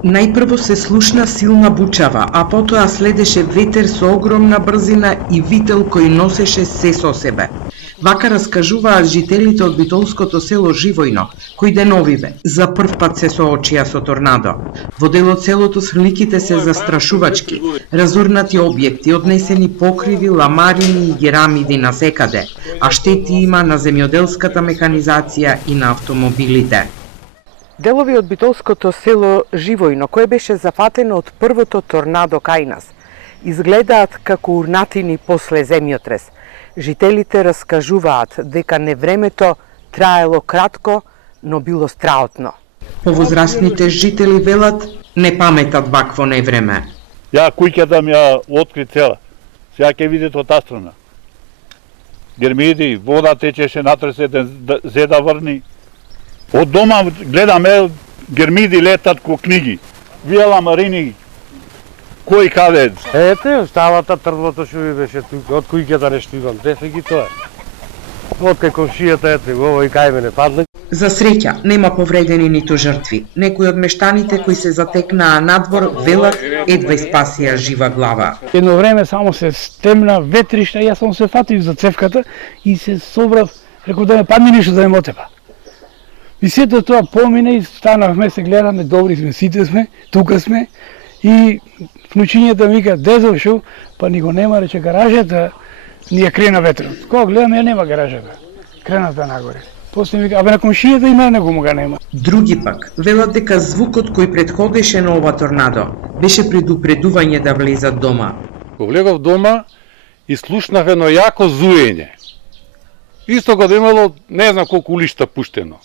Најпрво се слушна силна бучава, а потоа следеше ветер со огромна брзина и вител кој носеше се со себе. Вака раскажуваат жителите од битолското село Живојно, кои деновиве за прв пат се соочија со торнадо. Во дел од селото сликите се застрашувачки, разурнати објекти, однесени покриви, ламарини и герамиди насекаде, а штети има на земјоделската механизација и на автомобилите. Делови од битолското село Живојно, кое беше зафатено од првото торнадо кај нас, изгледаат како урнатини после земјотрес. Жителите раскажуваат дека невремето траело кратко, но било страотно. Повозрастните жители велат не паметат вакво невреме. Ја куќата ми ја откри цела. Сега ќе видите од таа страна. Гермиди, вода течеше, натресе зеда врни. Од дома гледаме гермиди летат ко книги. Вие ламарини, кој каде? Ете, ставата трвото што ви беше тука, од куќата нешто имам, дефе ги тоа. Од кај комшијата, ете, ово и кај мене падна. За среќа, нема повредени ниту жртви. Некои од мештаните кои се затекнаа надвор велат едва спасија жива глава. Едно време само се стемна ветришта, јас само се фатив за цевката и се собрав, реков да ме падне ништо да ме мотепа. И сето тоа помине и станавме, се гледаме, добри сме, сите сме, тука сме и внучињата ми вика, де зашол, па ни го нема, рече, гаражата, ни ја крена ветрот. Кога гледаме, ја нема гаражата, крената нагоре. После ми вика, абе на комшијата и мене го га нема. Други пак велат дека звукот кој претходеше на ова торнадо беше предупредување да влезат дома. Го влегов дома и слушнав едно јако зуење. Исто кога имало не знам колку улишта пуштено.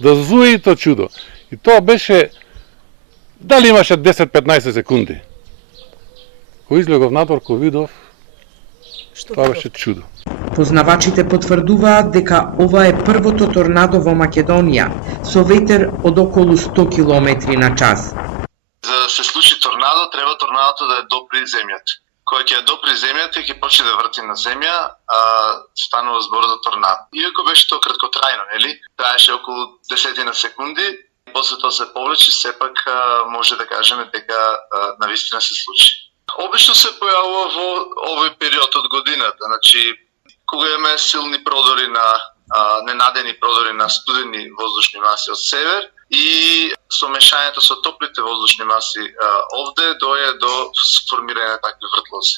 Да зуе и то чудо. И тоа беше, дали имаше 10-15 секунди. Кој излегов надвор, кој видов, тоа беше чудо. Познавачите потврдуваат дека ова е првото торнадо во Македонија, со ветер од околу 100 км на час. За да се случи торнадо, треба торнадото да е допри земјата. Кој ќе е допри земјата и ќе почне да врти на земја, станува збор за торнадо. Иако беше тоа краткотрајно, нели? Траеше околу 10 секунди, после тоа се повлече, сепак може да кажеме дека навистина се случи. Обично се појавува во овој период од годината, значи кога имаме силни продори на ненадени продори на студени воздушни маси од север и сомешањето со топлите воздушни маси овде дојде до сформирање на такви вртлози.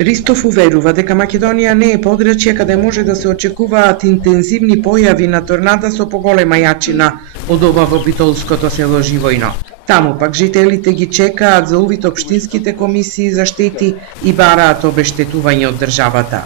Ристов уверува дека Македонија не е подрачје каде може да се очекуваат интензивни појави на торнада со поголема јачина од ова во битолското село Живојно. Таму пак жителите ги чекаат за увид општинските комисии за штети и бараат обештетување од државата.